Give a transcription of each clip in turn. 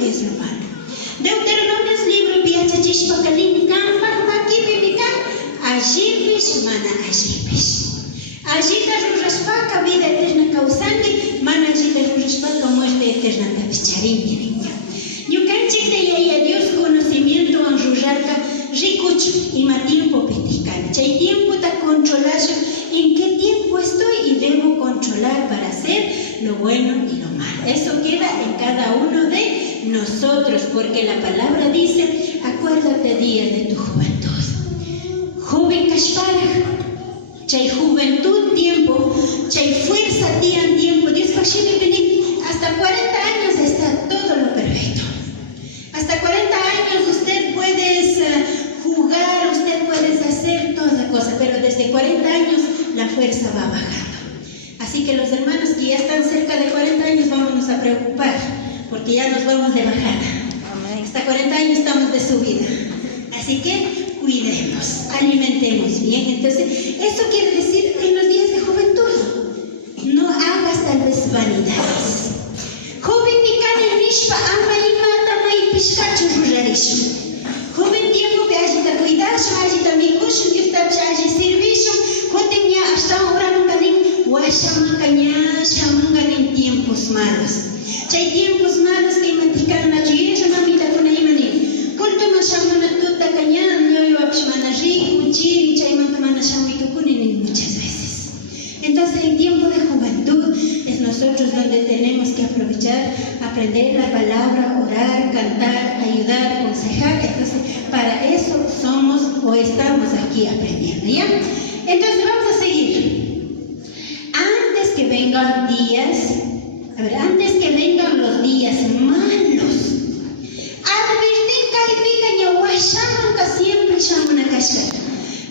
que es lo malo. Deuteronomio libro piachachishpa kalin kampak makipi mikan allipish mana allipish. Allita rurashpaka vida eterna kawsanki, mana allita rurashpaka muerte eterna tapicharinki. Ñukanchik de yaya Dios conocimiento an rurarka rikuchu ima tiempo pitikani. Chay tiempo ta controlasha en qué tiempo estoy y debo controlar para hacer lo bueno y lo malo. Eso queda en cada uno de nosotros, porque la palabra dice, acuérdate días de tu juventud. Joven kashparaj, chay juventud tiempo, chay fuerza tian tiempo, Dios hasta 40 años está todo lo perfecto. Hasta 40 años usted puede jugar, usted puede hacer toda cosa, pero desde 40 años la fuerza va bajando. Así que los hermanos que ya están cerca de 40 años, vámonos a preocupar, porque ya nos vamos de bajada. Hasta 40 años estamos de subida. Así que cuidemos, alimentemos bien. Entonces, eso quiere decir en los días de juventud, no hagas tal vez vanidades. Joven mikani nishpa ama imata mai pishkachu rurarishu. Joven tiempo que agita cuidashu, agita mikushu, Dios tapcha agi servishu, joten ya hasta ahora nunca nin washamankaña, shamungan en tiempos malos. Chay tiempos malos que matikan na chuyesha mamita kuna imani. Kulto mashamana tuta kañan, yo apshmana riku, chiri, chay mantamana shamuitu kunin muchas veces. Entonces, en tiempo de juventud es nosotros donde tenemos que aprovechar, aprender la palabra, orar, cantar, ayudar, aconsejar. Entonces, para eso somos o estamos aquí aprendiendo, ¿ya? Entonces, vamos a seguir. Antes que vengan los días malos, advertir kaipica ñawashamanka siempre shamunakashka.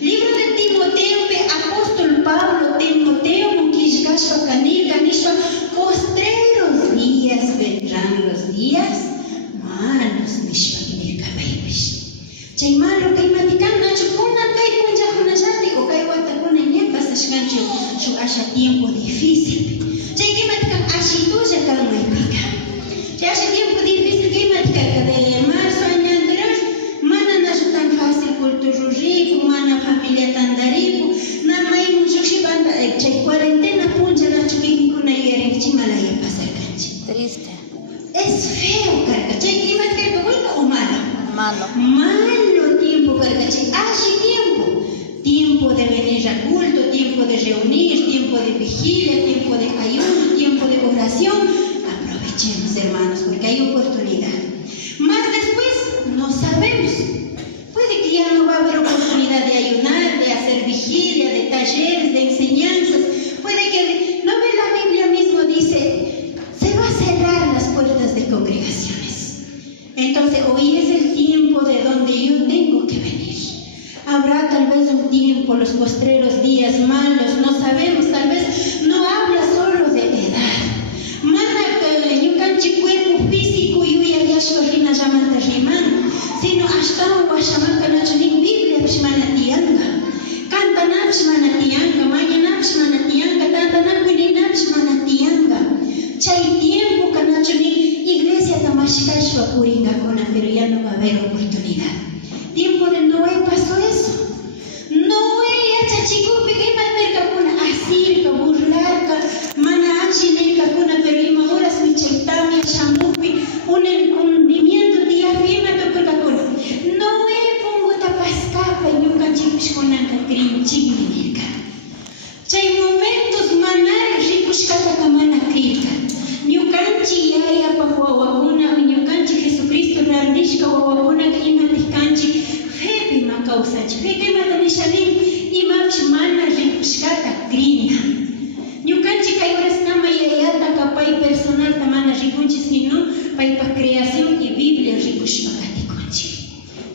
Libro de Timoteo, apóstol Pablo, Timoteo, Mukishkashpa, Kanishpa, postreros días vendrán los días malos, Nishpa, Kinirka, Babish. Chay malo, kay matikan, nacho, kuna, kay punja, kuna, yati, o kay wata, kuna, ñepas, ashkancho, su asha tiempo difícil. Chay que matikan, ashituya, calma y pica. Chay asha tiempo difícil, que matikan, de marzo, año anterior, mana, nacho, tan fácil, culturo rico, mana, familia tan darico, na mai muchachibanda, chay cuarentena puncha na chukikuna y erenchimalaya pasar canchi. Triste. Es feo, carga. Chay clima es bueno o malo. Malo. Malo tiempo, carga. Chay así tiempo. Tiempo de venir a culto, tiempo de reunir, tiempo de vigilia, tiempo de ayuno, tiempo de oración. Aprovechemos, hermanos, porque hay oportunidad. Más después, no sabemos. Puede que ya no va a haber oportunidad de ayunar, de hacer vigilia, de talleres, de enseñanzas. Puede que, no ve la Biblia mismo, dice, se va a cerrar las puertas de congregaciones. Entonces, hoy es el tiempo de donde yo tengo que venir. Habrá tal vez un tiempo, los postreros días malos, no sabemos, tal vez no habla solo de edad. Mana yukanchi cuerpo físico y huya yashkorina llamanta riman, sino hasta un guashamanca nachunin Biblia pshmana tianga. Canta napshmana tianga, maya napshmana tianga, tanta napini napshmana tianga. Chay tiempo kanachunin iglesia tamashkashwa puringa kona, pero ya no va a haber oportunidad. Tiempo de Noé pasó eso. Noé ya chachikupi que malmerka kuna asirka, burlarka, mana achinelka kuna, pero ima horas mi chaitamia shamupi, un hundimiento día firme tokurka kuna. Noé pongo tapascapa y nunca chipishkonanka krinchigminelka. Chay momentos manar ripushkata kamana krika. Ñukanchi yaya pa wawakuna, ñukanchi Jesucristo randishka wawakuna ka imatihkanchi fepi makawsachi. Fepi matanishanin imapsh mana ripushkata krina. Ñukanchi kay horas nama yayata kapay personal tamana rikunchi, sino paypa creación y Biblia ripushpakatikunchi.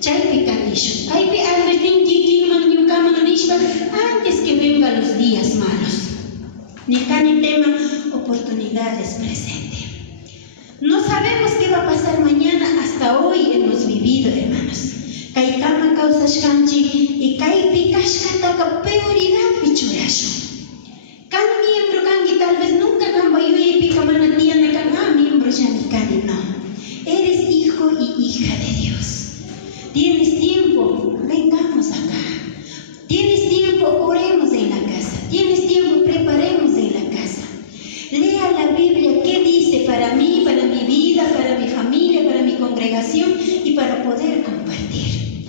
Chaypi kanishu. Kaypi advertinchi kinman ñukaman nishpa antes que vengan los días malos. Nikani tema oportunidades presente. No sabemos qué va a pasar mañana, hasta hoy hemos vivido, hermanos. Kay kama kausashkanchi y kay pikashkataka prioridad pichurashu. Kan miembro kangi tal vez nunca kambayuye pikamana tiana kan miembro ya nikani no. Eres hija de Dios. ¿Tienes tiempo? Vengamos acá. ¿Tienes tiempo? Oremos en la casa. ¿Tienes tiempo? Preparemos en la casa. Lea la Biblia, qué dice para mí, para mi vida, para mi familia, para mi congregación y para poder compartir.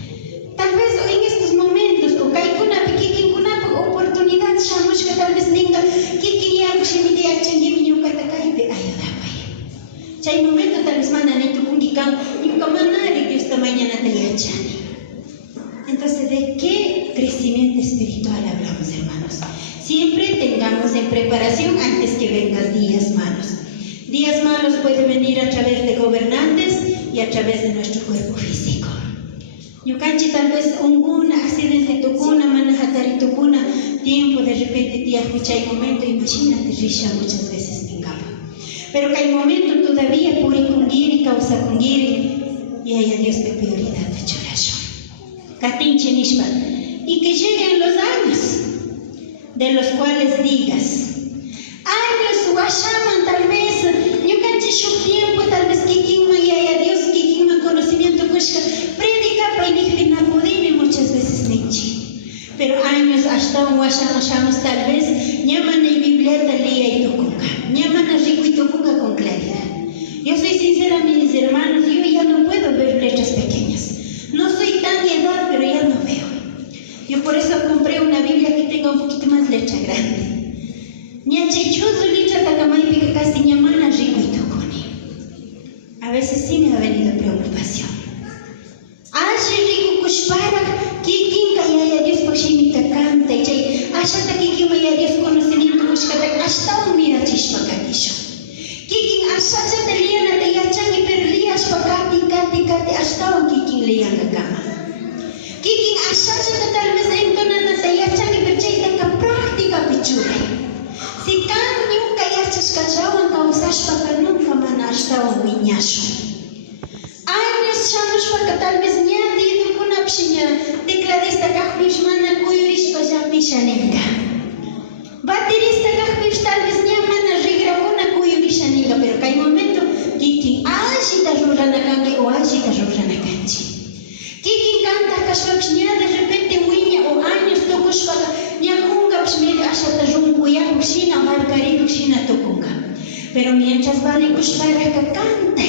Tal vez en estos momentos, con alguna oportunidad, que tal vez tenga hay momento tal vez mandan y que esta mañana te echani. Entonces, ¿de qué crecimiento espiritual hablamos, hermanos? Siempre tengamos en preparación antes que vengan días malos. Días malos pueden venir a través de gobernantes y a través de nuestro cuerpo físico. Yukanchi tal vez un accidente tocuna, manajatari tocuna, tiempo de repente te escucha hay momento, imagínate risha muchas veces en capa. Pero que hay momento todavía puri kungiri, causa kungiri, y haya Dios de prioridad de chorasho. Katinche nishpa. Y que lleguen los años, de los cuales digas, años washaman tal vez, yukanchi shuk tiempo, tal vez kikima y haya Dios kikima conocimiento kushka, predica pa y na podime muchas veces nechi. Pero años hasta un washamos tal vez, llaman el biblioteca lía y tocuca, llaman a rico y tocuca con claridad. Yo soy sincera, mis hermanos, yo ya no puedo ver letras pequeñas. No soy tan edad, pero ya no veo. Yo por eso compré una Biblia que tenga un poquito más letra grande. Ñachechuzo letra takamaipica casi ñamana rico y tocuni. A veces sí me ha venido preocupación. Ashe rico kushpara, kikin kaya Dios poshimita canta y chay, ashata kikin maya Dios conocimiento kushkata, hasta un mira chishpakatisho. Kikin ashata te liana te yachangi pero lias pakati kati hasta un kikin liana kama. Kikin ashata tal vez entonana te yachangi pero chay ka práctica pichura. Si kan nunca yachas kachawan kausash paka nunca mana hasta un viñasho. Años shamush paka tal vez ñadi dukuna pshinya tecladista kahpish mana kuyurish pajapisha ninga. Baterista kahpish tal vez ñamana rigravuna kuyurisha ninga, pero que hay momento kikin ashita rurana kangi o ashita rurana kanchi. Kikin canta kashpapish ña de repente wiña o años tokush paka ñakunga pshmedi ashata rumpuya kushina markari kushina tokunga. Pero mientras vale kushpara ka canta.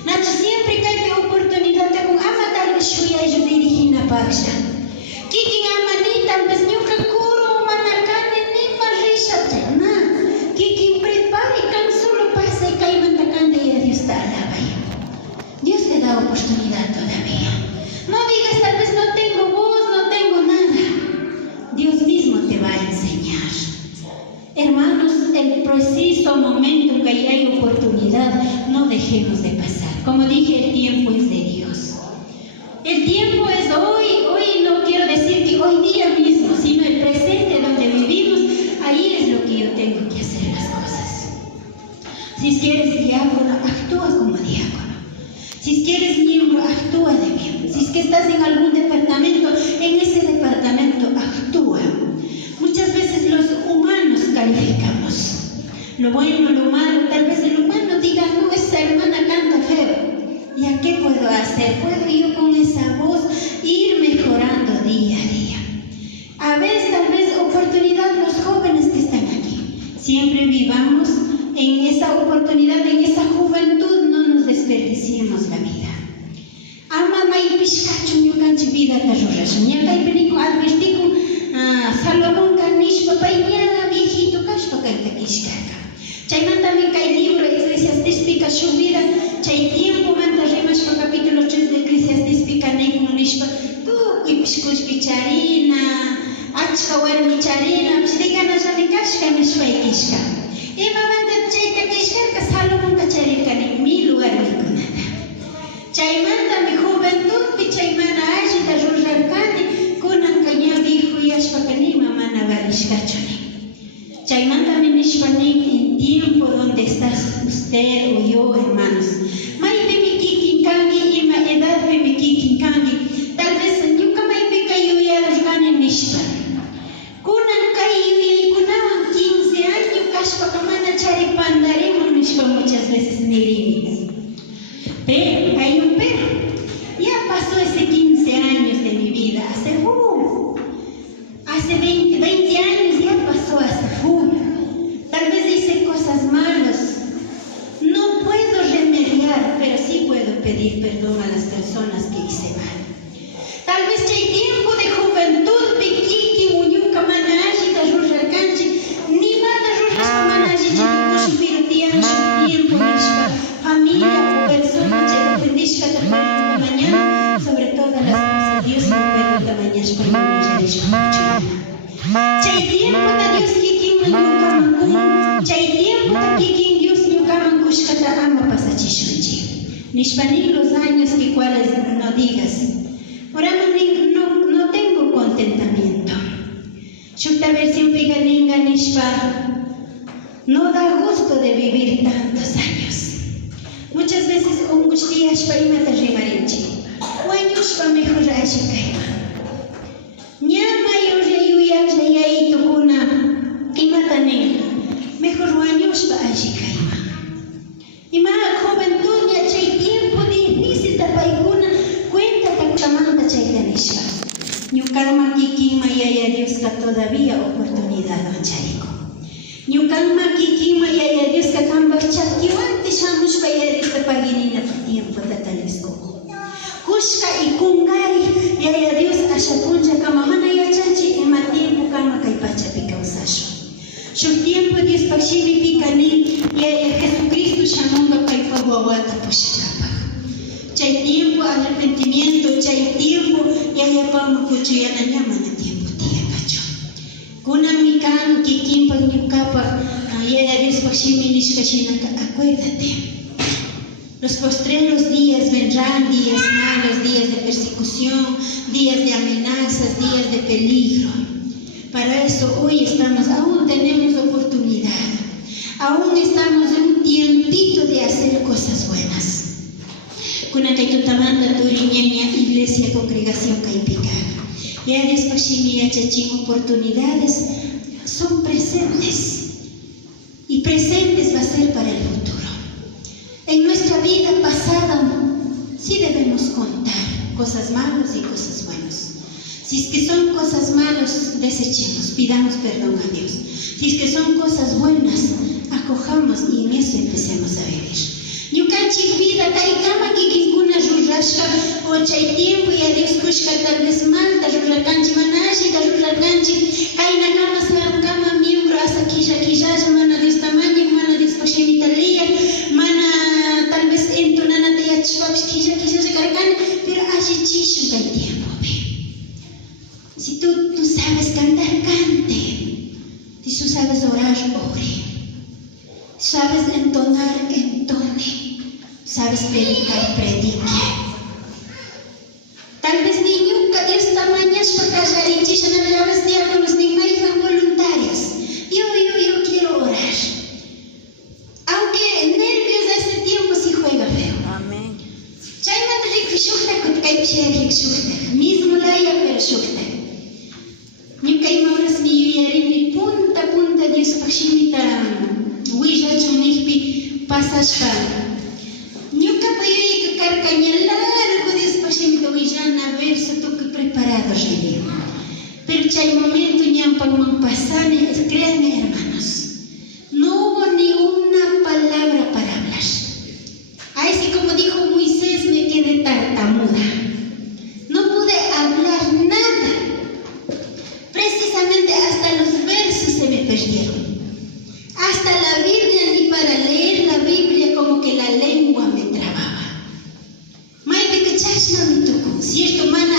Nacho siempre cae oportunidad de un ama tal vez shuya y yo dirigina paksha. Kikin ama ni tal vez nunca kuro manakane ni marisha tena. Kikin prepare kan solo pasa y cae mantacante y a Dios te alaba. Dios te da oportunidad todavía. No digas tal vez no tengo voz, no tengo nada. Dios mismo te va a enseñar. Hermanos, el preciso momento en que hay oportunidad, no dejemos de pasar. Como dije, el tiempo es de Dios. El tiempo es hoy no quiero decir que hoy día mismo, sino el presente donde vivimos, ahí es lo que yo tengo que hacer las cosas. Si quieres diácono, actúa como diácono. Si quieres miembro, actúa de miembro. Si es que estás en algún departamento, en ese departamento actúa. Muchas veces los humanos calificamos. Lo bueno, lo malo, tal vez el humano diga, no, esa hermana canta feo. ¿Ya qué puedo hacer? ¿Puedo yo con esa voz ir mejorando día a día? A veces, tal vez, oportunidad los jóvenes que están aquí. Siempre vivamos en esa oportunidad, en esa juventud, no nos desperdiciemos la vida. Ama mai pishkachu ñukanchi vida tarurasha. Ñakay peniku advertiku Salomón kanish papayña viejito kashpa kayta kishkaka. Chaymantami kay libro Eclesiastés pika shubira, chay tiempo manta rimashpa capítulo 3 de Eclesiastés pika neykun nishpa, tukuy pishkush picharina, achka warmi charina, pishdigana llami kashka nishpay kishka. Ima manta chayta kishkarka Salomón kacharirka 1000 warmikunata. Chaymantami juventud pi chaymana allita rurarkani, kunan kaña viejo yashpa kanima mana varishkachuni. Chaymantami nishpani en tiempo donde estás usted o yo, hermanos. Maybe mi kikin kangi, ima edad mi kikin kangi. Tal vez nunca maybe kayu ya rugani nishpa. Kunan kayu y kunawan 15 años kashpa kamana chari pandaremos nishpa muchas veces nirimi. Pero hay un pero. pedir perdón a las personas que hice mal. Tal vez hay tiempo de juventud, pequiki, uñuca, manaji, da rurracanchi, ni mada rurras manaji, chiquitos, pirutian, tiempo, nishpa, familia, persona, che, bendishka, tapanita, mañana, sobre todas las cosas, Dios me permita mañana, por chay tiempo da Dios kikin mañuka chay tiempo da kikin Dios ñukaman kushkata ama pasachishunchi. Nishpanik los años que cuales no digas. Ahora no tengo contentamiento. Shukta versión peganinga nishpa. No da gusto de vivir tantos años. Muchas veces un gushtia shpaimata rimarinchi. Wañushpa mejor ashikaima. Ñama yuyayuyakla yaitukuna imatanin. Mejor wañushpa ashikaima. Ima juventud ya chay tiempo difícil tapaykuna cuenta takamanta chaytanishpa. Ñukanma kikinma yaya Dioska todavía oportunidad chayko. Ñukanma kikinma yaya Dioska kambak chakiwante shamushpa yaya Dioska paginina tiempo tatalisco. Kushka y kungari yaya Dios ashapunja kama mana yachanchi ema tiempo kama kaipacha pika usasho. Shuk tiempo Dios pakshimi pikani yaya Jesucristo shamunga kaipa wawata pushakapa. Chay tiempo arrepentimiento, chay tiempo yaya pama kuchuyana nyamana tiempo tiya pacho. Kuna mikan kikimpa nyukapa yaya Dios pakshimi nishkashinaka acuérdate. Los postreros días vendrán, días malos, días de persecución, días de amenazas, días de peligro. Para eso hoy aún tenemos oportunidad, aún estamos en un tiempito de hacer cosas buenas. Kuna kaitutamanda turiñeña iglesia, congregación kaipika. Ya despachimi chachín oportunidades son presentes y presentes va a ser para el futuro. En nuestra vida pasada sí debemos contar cosas malas y cosas buenas. Si es que son cosas malas, desechemos, pidamos perdón a Dios. Si es que son cosas buenas, acojamos y en eso empecemos a vivir. Yukanchik vida, taikama kikikuna rurashka, o chay tiempo y a Dios kushka tal vez mal, ta rurarkanchi manashi, ta rurarkanchi, kaina kama saramkama miembro asa kisha, mana Dios tamaño, mana Dios pashemitalia, mana tal vez entonana te yachwak kisha recargan, pero allí chishu hay tiempo, ve. Si tú sabes cantar, cante. Si tú sabes orar, ore. Sabes entonar, entone. Sabes predicar, predique. Tal vez ni nunca esta mañana shpakasharichi shanaveraves diáconos ni maifan voluntarios. Yo quiero orar. Aunque nervios de ese tiempo sí juega feo. Amén. Chaymat rik shukta kutkaypshay rik shukta. Mismo laya pero shukta. Ñukay mauras mi yuyarini punta Dios pakshimita willachu nihpi pasashpa. Ñuka payuyika karkaña largo Dios pakshimita willana verso tukuy preparado rey. Pero chay momento ñampanman pasani, créanme hermanos. No hubo ni una palabra para hablar. Así como dijo Moisés, me quedé tartamuda. No pude hablar nada. Precisamente hasta los versos se me perdieron. Hasta la Biblia, ni para leer la Biblia, como que la lengua me trababa. Si esto mana